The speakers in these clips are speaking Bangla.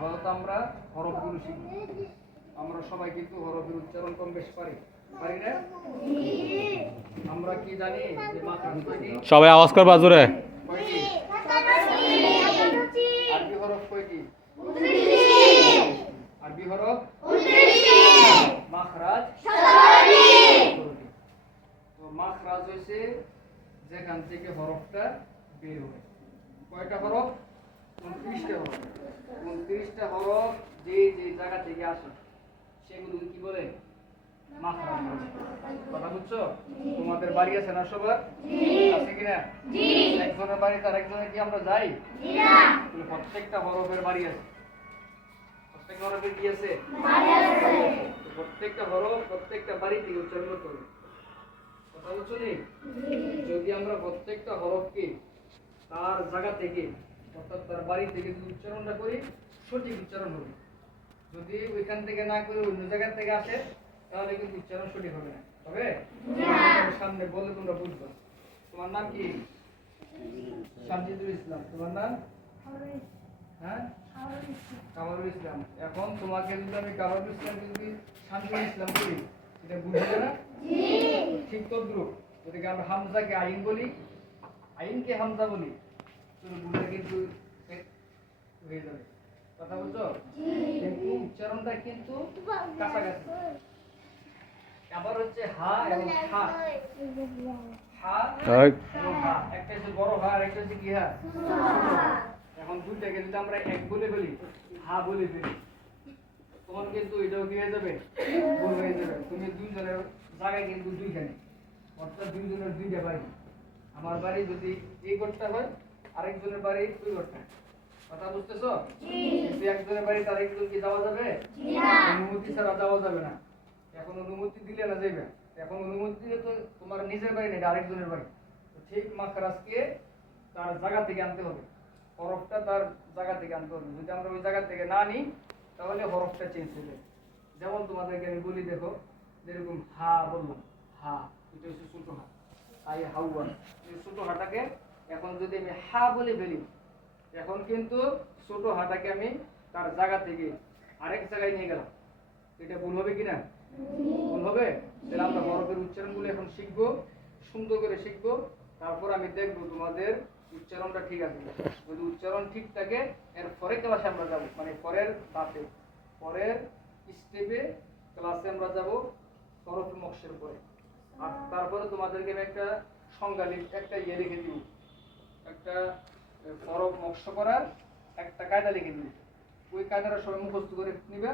আপাতত আমরা হরফগুলো শিখব। আমরা সবাই কিন্তু হরফের উচ্চারণ কম বেশ পারি না? আমরা কি জানি যে মাখরাজ কয়টি? সবাই আওয়াজ করবা জোরে। কয়টি? আরবি হরফ কয়টি? আরবি হরফ মাখরাজ 17টি। তো মাখরাজ হইছে যেখান থেকে হরফটা বের হয়। কয়টা হরফ? 29টা হরফ। 29টা হরফ যে যে জায়গা থেকে আসে সেগুলো কি বলে? মাখরাজ বলে। কথা বুঝছো? তোমাদের বাড়ি আছে না সবার? আছে কিনা? একজনের বাড়ি তার একজনের কি আমরা যাই? প্রত্যেকটা হরফের বাড়ি আছে। প্রত্যেক হরফের কি আছে? প্রত্যেকটা হরফ প্রত্যেকটা বাড়ি থেকে উচ্চারণ করতে হবে। কথা বুঝছো নি? যদি আমরা প্রত্যেকটা হরফকে তার জায়গা থেকে অর্থাৎ তার বাড়ি থেকে যদি উচ্চারণটা করি সঠিক উচ্চারণ হবে। যদি ওইখান থেকে না করে অন্য জায়গা থেকে আসে তাহলে কিন্তু উচ্চারণ সঠিক হবে না। তবে সামনে বলে তোমরা বুঝবে। তোমার নাম কি? সাজিদুল ইসলাম। তোমার নাম? হ্যাঁ, কামারুল ইসলাম। এখন তোমাকে যদি আমি কামারুল ইসলাম যদি সাজিদুল ইসলাম বলি এটা বুঝবে না? ঠিক তদ্রুপ যদি আমরা হামজাকে আইন বলি, আইনকে হামজা বলি, বুঝে কিন্তু হয়ে যাবে। কথা বুঝছো? কিন্তু উচ্চারণটা কিন্তু কাছাকাছি। আবার হচ্ছে হা এবং হা। হা এবং হা, একটা হচ্ছে বড় হা আর একটা হচ্ছে কি হা? এখন দুইটাকে যদি আমরা এক বলে ফেলি, হা বলে ফেলি, তখন কিন্তু এটাও কি হয়ে যাবে? ভুল হয়ে যাবে। তুমি দুইজনের জায়গায় কিন্তু দুইখানে, অর্থাৎ দুইজনের দুইটা বাড়ি। আমার বাড়ি যদি এই ঘরটা হয়, আরেকজনের বাড়ি ওই ঘরটা। কথা বুঝতেছো? কিন্তু একজনের বাড়ি তার একজন কি যাওয়া যাবে? অনুমতি ছাড়া যাওয়া যাবে না। এখন অনুমতি দিলে না যাবে। এখন অনুমতি দিলে তো তোমার নিজের বাড়ি নেই, আরেকজনের বাড়ি। ঠিক মাখরাজকে তার জায়গা থেকে আনতে হবে। হরফটা তার জায়গা থেকে আনতে হবে। যদি আমরা ওই জায়গা থেকে না নিই তাহলে হরফটা চেঞ্জ হয়ে যাবে। যেমন তোমাদেরকে আমি বলি, দেখো, যেরকম হা বললাম, হা এটা হচ্ছে ছোট হা, আই হাউয়া। এই ছোট হাটাকে এখন যদি আমি হা বলে ফেলি, এখন কিন্তু ছোট হাটাকে আমি তার জায়গা থেকে আরেক জায়গায় নিয়ে গেলাম। এটা ভুল হবে কিনা? ভুল হবে। তাহলে আমরা হরফের উচ্চারণগুলো এখন শিখবো, সুন্দর করে শিখবো। তারপর আমি দেখবো তোমাদের উচ্চারণটা ঠিক আছে। যদি উচ্চারণ ঠিক থাকে এর পরে ক্লাসে আমরা যাবো, মানে পরের ধাপে, পরের স্টেপে ক্লাসে আমরা যাবো হরফ মক্সের পরে। আর তারপরে তোমাদেরকে আমি একটা সংজ্ঞা একটা লিখে দিব, একটা হরফ মক্স করার একটা কায়দা লিখে দিব। ওই কায়দাটা সবাই মুখস্থ করে নিবে।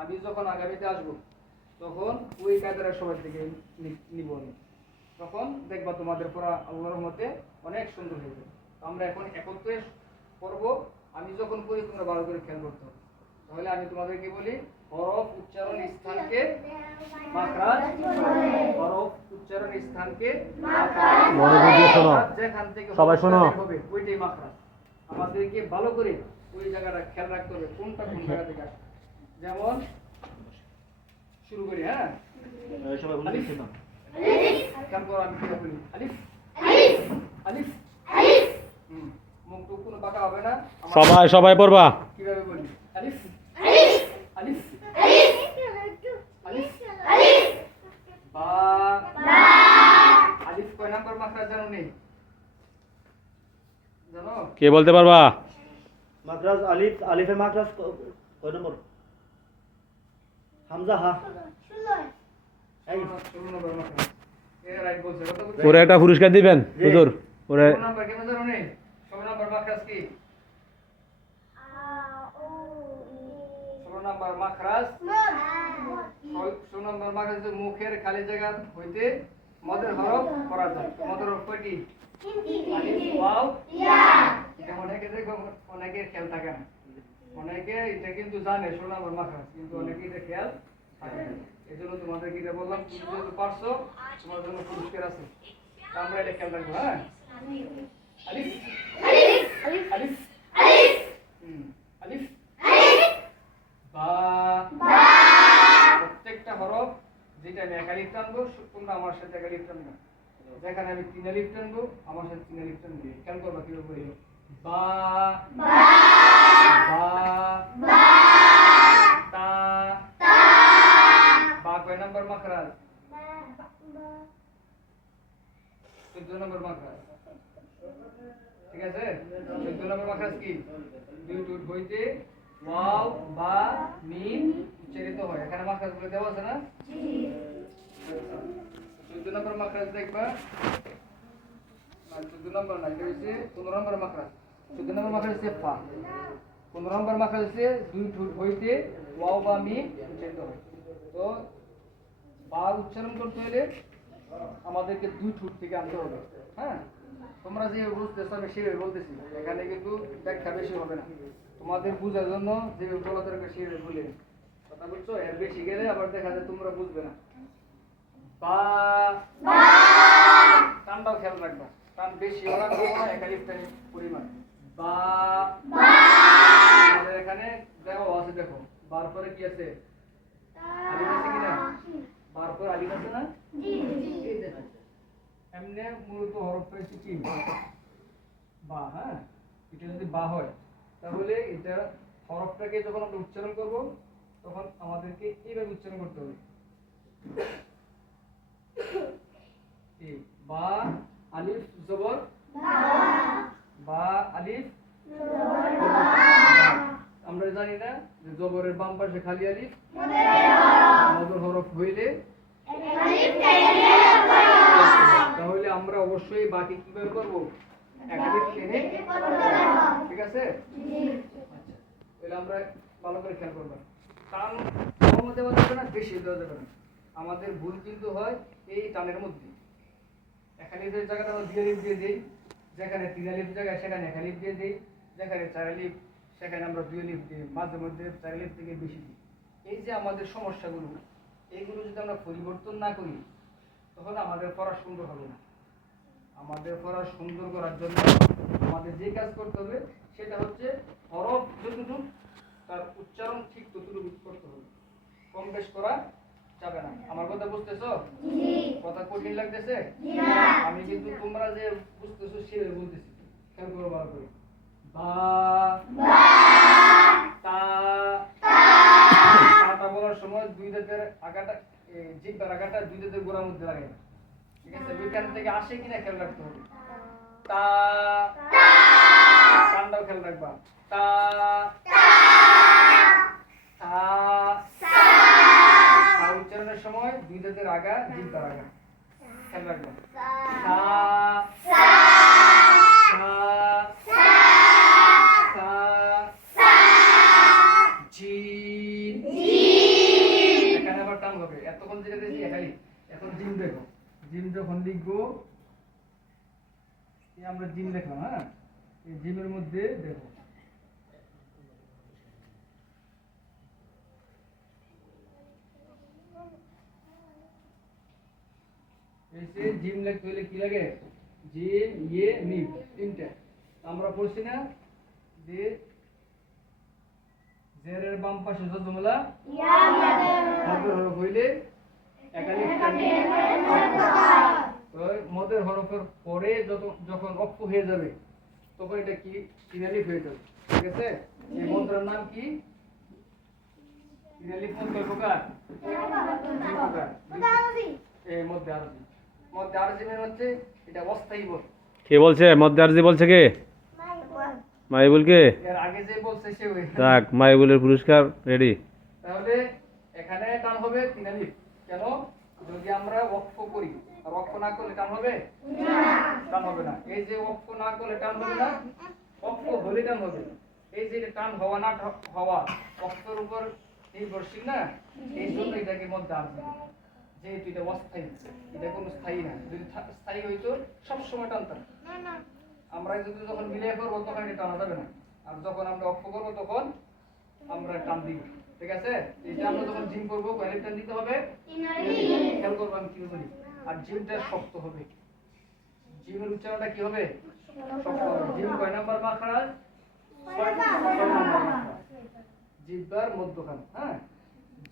আমি যখন আগামীতে আসবো তখন ওই কায়দাটা সবার থেকে নিব আমি। তখন দেখবা তোমাদের পড়া আল্লাহর রহমতে অনেক সুন্দর হয়ে যাবে। আমরা এখন একত্রে করব। আমি যখন করি তোমরা ভালো করে খেয়াল করতে হবে। তাহলে আমি তোমাদেরকে বলি, হরফ উচ্চারণ স্থানকে মাখরাজ, হরফ উচ্চারণ স্থানকে মাখরাজ, যেখান থেকে সবাই শোনো হবে ওইটাই মাখরাজ। আমাদেরকে ভালো করে ওই জায়গাটা খেয়াল রাখতে হবে কোনটা কোন জায়গা থেকে আসে। যেমন শুরু করি, হ্যাঁ, সবাই আলিফ। তারপর আমি কি বলি? আলিফ আলিফ আলিফ। মুখটুক কোনো বাঁকা হবে না। সবাই সবাই পড়বা। কিভাবে বলি? আলিফ আলিফ আলিফ আলিফ। বা আলিফ কয় নাম্বার মাখরাজ জানো? নেই জানো? কে বলতে পারবা? মাখরাজ আলিফ, আলিফের মাখরাজ কয় নম্বর? হামজা হা। 16 নম্বর মাখরাজ। এর রাইট বলছে। কত বলছে? ওরে একটা পুরস্কার দিবেন হুজুর। ওরে 16 নম্বর কেন জানো? নেই 16 নম্বর মাখরাজ কি? 16 নম্বর মাখরাজ 16 নম্বর মাখরাজ মুখের খালি জায়গা হইতে মদের হরফ পড়া যায়। মদের হরফ কয়টি? আলিফ, ওয়াও, ইয়া। এটা অনেকের খেয়াল থাকে না। অনেকে এটা কিন্তু জানে 16 নম্বর মাখরাজ, কিন্তু অনেকে এটা খেয়াল থাকে না। এজন্য তোমাদেরকে এটা বললাম, তুমি যেহেতু পারছো তোমার জন্য পুরস্কার আছে। আমরা এটা খেয়াল রাখবো। হ্যাঁ, আলিফ আলিফ আলিফ আলিফ আলিফ বা। প্রত্যেকটা হরফ যেটা আমি এক আলিফ টানবো তোমরা আমার সাথে এক আলিফ টানবো। যেখানে আমি 3 আলিফ টানবো আমার সাথে 3 আলিফ টানবো। খেয়াল করবা কিভাবে বলি। বা বা বা। 14 নম্বর মাখরাজ। ঠিক আছে? 14 নম্বর মাখরাজ কি? দুই ঠোঁট হইতে ওয়াও বা মিম উচ্চারিত হয়। এখানে মাখরাজগুলো দেওয়া আছে না? জি। 14 নম্বর মাখরাজ দেখবা। না 14 নম্বর না, এটা হচ্ছে 15 নম্বর মাখরাজ। 14 নম্বর মাখরাজ হচ্ছে ফা। 15 নম্বর মাখরাজ হচ্ছে দুই ঠোঁট হইতে ওয়াও বা মিম উচ্চারিত হয়। তো বা উচ্চারণ করতে হলে আমাদেরকে দুই ঠোঁট থেকে আনতে হবে। হ্যাঁ, তোমরা যে বুঝতেছো আমি সেভাবে বলতেছি, এখানে কিন্তু ব্যাখ্যা বেশি হবে না, তোমাদের বোঝার জন্য যেভাবে বলা দরকার সেভাবে বলে কথা বলছো। এর বেশি গেলে আবার দেখা যায় তোমরা বুঝবে না। বা টানটাও খেয়াল রাখবা, টান বেশি ওরা করবো না, একালিপটাই পরিমাণ। বা আমাদের এখানে দেখো আছে, দেখো বার পরে কি আছে? আলিফ আছে কিনা? বার পরে আলিফ আছে না? এই দেখো এমনি মূলত হরফটা হচ্ছে কি? বা। হ্যাঁ, এটা যদি বা হয় তাহলে এটা হরফটাকে যখন আমরা উচ্চারণ করব তখন আমাদেরকে এইভাবে উচ্চারণ করতে হবে। এই বা আলিফ জবর বা আলিফ আমরা জানি না যে জবরের বাম পাশে খালি আলিফ, মদের হরফ হইলে তাহলে আমরা অবশ্যই বাকি কিভাবে করব? এক আলিফ টেনে। ঠিক আছে? আচ্ছা, তাহলে আমরা ভালো করে খেয়াল করব। টান কম দেওয়া যাবে না, বেশি দেওয়া যাবে না। আমাদের ভুল কিন্তু হয় এই টানের মধ্যে। এক আলিফের জায়গাটা আমরা দুই আলিফ দিয়ে দিই, যেখানে তিন আলিফ জায়গায় সেখানে এক আলিফ দিয়ে দিই, যেখানে চার আলিফ সেখানে আমরা দুই আলিফ দিই, মাঝে মধ্যে চার আলিফ থেকে বেশি দিই। এই যে আমাদের সমস্যাগুলো, এইগুলো যদি আমরা পরিবর্তন না করি তখন আমাদের পড়া সুন্দর হবে না। আমাদের পড়া সুন্দর করার জন্য আমাদের যে কাজ করতে হবে সেটা হচ্ছে হরফ যতটুকু তার উচ্চারণ ঠিক ততটুকু করতে হবে, কম বেশ করা যাবে না। আমার কথা বুঝতেছো? কথা কঠিন লাগতেছে? আমি কিন্তু তোমরা যে বুঝতেছো সেভাবে বলতেছি, খেয়াল করো ভালো করে। বা তা তা বলার সময় দুই দাঁতের আগাটা, জিহ্বার আগাটা দুই দাঁতের গোড়ার মধ্যে লাগে। ঠিক আছে? ওইখান থেকে আসে কিনা খেয়াল রাখতে হবে। তা কানটাও খেয়াল রাখবা। তা উচ্চারণের সময় দুই দাঁতের আগা জিহ্বার আগা খেয়াল রাখবা। এখানে আবার টান হবে। এতক্ষণ যেটা দেখছি একালি, এখন জিম দেখো। জিম যখন লিখবো, আমরা জিম দেখলাম। হ্যাঁ, এই জিমের মধ্যে দেখো এসে জিম লিখতে হলে কি লাগে? জিম ইয়ে মিম তিনটা। আমরা পড়ছি না যে জেরের বাম পাশে জজমলা মদের হরফ হইলে একালিফ মদের হরফের পরে যখন অক্ষ হয়ে যাবে তখন এটা কি? তিনালিফ হয়ে যাবে। ঠিক আছে? এই মন্ত্রের নাম কি? তিনালিফ মন্ত্র প্রকার এই মধ্যে আরজি। মধ্যে আরজি মানে হচ্ছে এটা অস্থায়ী বল। কে বলছে মধ্যে আরজি বলছে? কে? মাইবুল। কে? এর আগে যে বলছে সে ওই। যাক, মাইবুলের পুরস্কার রেডি। তাহলে এখানে টান হবে তিনালিফ। কেন? যদি আমরা ওয়াকফ করি, আর ওয়াকফ না করলে টান হবে না, টান হবে না। এই যে ওয়াকফ না করলে টান হবে না, ওয়াকফ হলে টান হবে। এই যে টান হওয়া না হওয়া ওয়াকফের উপর নির্ভরশীল না, এই জন্য এটাকে মধ্যে আনবে। যেহেতু এটা অস্থায়ী, এটা কোনো স্থায়ী না। যদি স্থায়ী হইতো সবসময় টানতাম। আমরা যদি যখন মিলিয়ে করবো তখন এটা টানা যাবে না, আর যখন আমরা অক্ষ করবো তখন আমরা টান দিব। ঠিক আছে? এটা আমরা যখন জিম করবো কয়লিফ টান দিতে হবে? খেয়াল করবো আমি কি বলি। আর জিমটা শক্ত হবে। জিমের উচ্চারণটা কি হবে? শক্ত হবে। জিম কয় নাম্বার মাখরাজ? 6 নাম্বার মাখরাজ। জিহ্বার মধ্যখান। হ্যাঁ,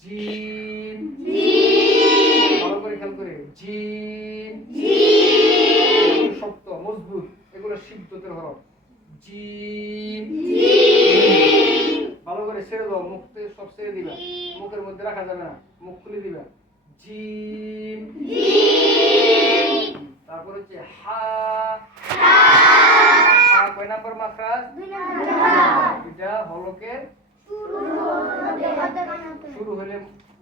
জিম ভালো করে খেয়াল করে। জিম শক্ত মজবুত, এগুলো সিদ্ধতের হরফ। জিম ভালো করে ছেড়ে দাও, মুখতে সব ছেড়ে দিবা, মুখের মধ্যে রাখা যাবে না, মুখ খুলে দিবা। জিম তারপর হচ্ছে হা, হা কয় নাম্বার মাখরাজ? এটা হলকের শুরু হলে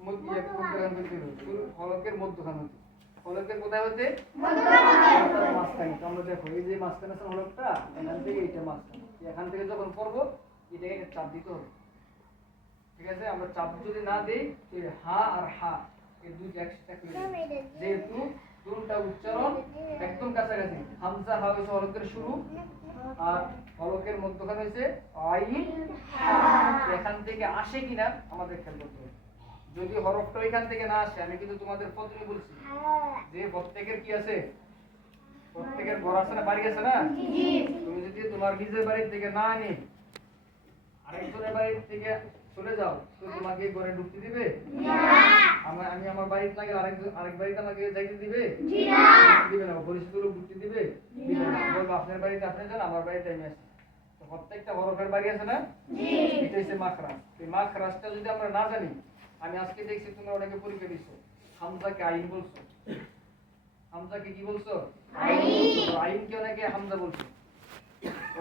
মধ্যখান হতে হবে। হলকের মধ্যখান হতে, হলকের কোথায় হতে? মাঝখানে। তো আমরা দেখো এই যে মাঝখানে আছে হলকটা, এখান থেকে এইটা মাঝখানে, এখান থেকে যখন করবো এটাকে একটা চাপ দিতে হবে। ঠিক আছে, আমরা চাপ যদি না দিই তো হা আর হা এই দুইটা একসাথে করে দিই। যেহেতু দুটা উচ্চারণ একদম কাছাকাছি, হামজা হা হইছে হলকের শুরু আর হলকের মধ্যখানে হইছে আইন হা। এখান থেকে আসে কিনা আমাদের খেয়াল করতে হবে। যদি হরফটা এখান থেকে না আসে, আমি কিন্তু তোমাদের প্রথমে বলছি যে প্রত্যেকের কি আছে, প্রত্যেকের ঘর আছে না, বাড়ি আছে না। তুমি যদি তোমার নিজের বাড়ি থেকে না আনি আরেকজনের বাড়ি থেকে চলে যাও, তো তোমাকে ঘরে ঢুকতে দিবে? আমি আমার বাড়িতে না গেলে আরেক বাড়িতে আমাকে যাইতে দিবে? দিবে না। পরিচিত লোক ঢুকতে দিবে? দিবে না। বলবো আপনার বাড়িতে আপনি যান, আমার বাড়িতে আমি আসি। তো প্রত্যেকটা হরফের বাড়ি আছে না, এটা হচ্ছে মাখরাজ। এই মাখরাজটা যদি আমরা না জানি, আমি আজকে দেখছি তোমরা অনেকে পরীক্ষা দিচ্ছ, হামজাকে আইন বলছো, হামজাকে কি বলছো? আইনকে অনেকে হামজা বলছো।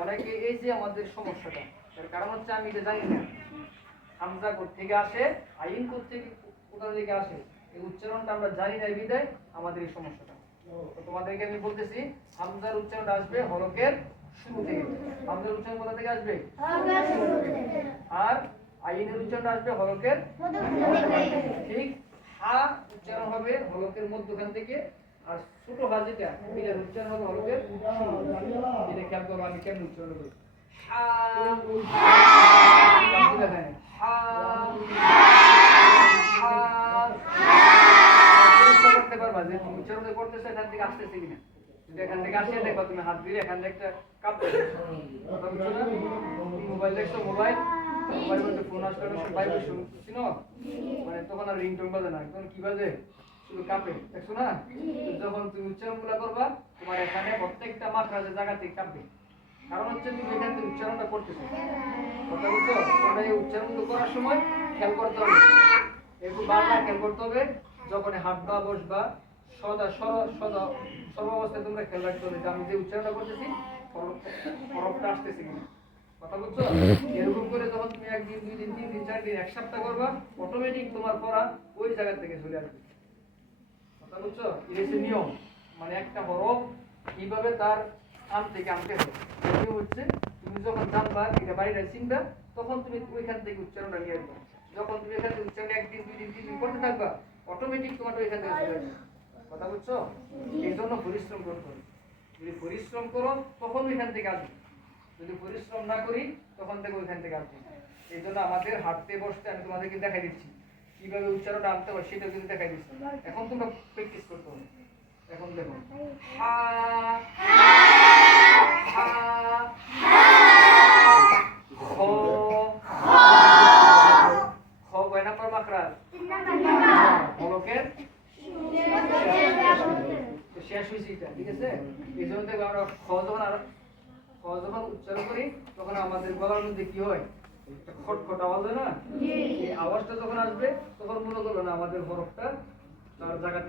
অনেকে এই যে আমাদের সমস্যাটা, এর কারণ হচ্ছে আমি এটা জানি না হামজা কোথেকে আসে, আইন কোথেকে কোথা থেকে আসে, এই উচ্চারণটা আমরা জানি না, বিদায় আমাদের এই সমস্যাটা। তো তোমাদেরকে আমি বলতেছি, হামজার উচ্চারণটা আসবে হলকের শুরু থেকে। হামজার উচ্চারণ কোথা থেকে আসবে? শুরু থেকে। আর আইনের উচ্চারণ আসবে হলকের ঠিক। হা উচ্চারণ হবে হলকের মধ্যখান থেকে, আর ছোট হা যেটা এটার উচ্চারণ হবে হলকের শুরু। এটা খেয়াল করবো আমি কেমন উচ্চারণ করি। হা, দেখেন হা, হা, করতে পারবা যে তুমি উচ্চারণ করতেছো এখান থেকে আসতেছে কিনা। যদি এখান থেকে আসে দেখো, তুমি হাত দিলে এখান থেকে একটা কাপ মোবাইল দেখছো, মোবাইল মধ্যে ফোন আসলে ভাইব্রেশন শুনো, মানে তখন আর রিংটোন বাজে না, তখন কি বাজে? শুধু কাঁপে, দেখছো না? যখন তুমি উচ্চারণ গুলা করবা, তোমার এখানে প্রত্যেকটা মাত্রাজের জায়গা থেকে কাঁপবে। কারণ হচ্ছে তুমি এখান থেকে উচ্চারণটা করতেছো, কথা বলছো। তোমরা এই উচ্চারণগুলো করার সময় খেয়াল করতে হবে, একটু বারবার খেয়াল করতে হবে। যখন হাঁটবা বসবা সদা সর্বাবস্থায় তোমরা খেয়াল রাখতে হবে যে আমি যে উচ্চারণটা করতেছি হরফটা আসতেছে কিনা, কথা বলছো। এরকম করে যখন তুমি একদিন, 2 দিন, 3 দিন, 4 দিন, এক সপ্তাহ করবা, অটোমেটিক তোমার পড়া ওই জায়গা থেকে চলে আসবে, কথা বলছো। এই হচ্ছে নিয়ম, মানে একটা হরফ কিভাবে তার স্থান থেকে আনতে হবে। এই হচ্ছে তুমি যখন জানবা এটা বাড়িটা চিনবা, তখন তুমি ওইখান থেকে উচ্চারণটা নিয়ে আসবা। যখন তুমি এখান থেকে উচ্চারণ 1 দিন, 2 দিন, 3 দিন করতে থাকবা, অটোমেটিক তোমার ওইখান থেকে চলে আসবে, কথা বলছো। এই জন্য পরিশ্রম করতে হবে। যদি পরিশ্রম করো তখন ওইখান থেকে আসবে, যদি পরিশ্রম না করি তখন থেকে ওইখান থেকে আসবে। এই জন্য আমাদের হাঁটতে বসতে আমি তোমাদেরকে দেখাই দিচ্ছি কিভাবে উচ্চারণটা আনতে হয়, সেটা কিন্তু দেখাই দিচ্ছি। এখন তোমরা প্র্যাকটিস করতে হবে। এখন দেখো হা, হা, খ, খ কয় নাম্বার মাখরাজ? হলকের শেষ হয়েছে এটা, ঠিক আছে। এই জন্য দেখো আমরা খ যখন উচ্চারণ করি তখন আমাদের গলার মধ্যে কি হয়, একটা খটখট আওয়াজ হয় না। এই আওয়াজটা যখন আসবে তখন মনে করবে না আমাদের হরফটা তার জায়গা থেকে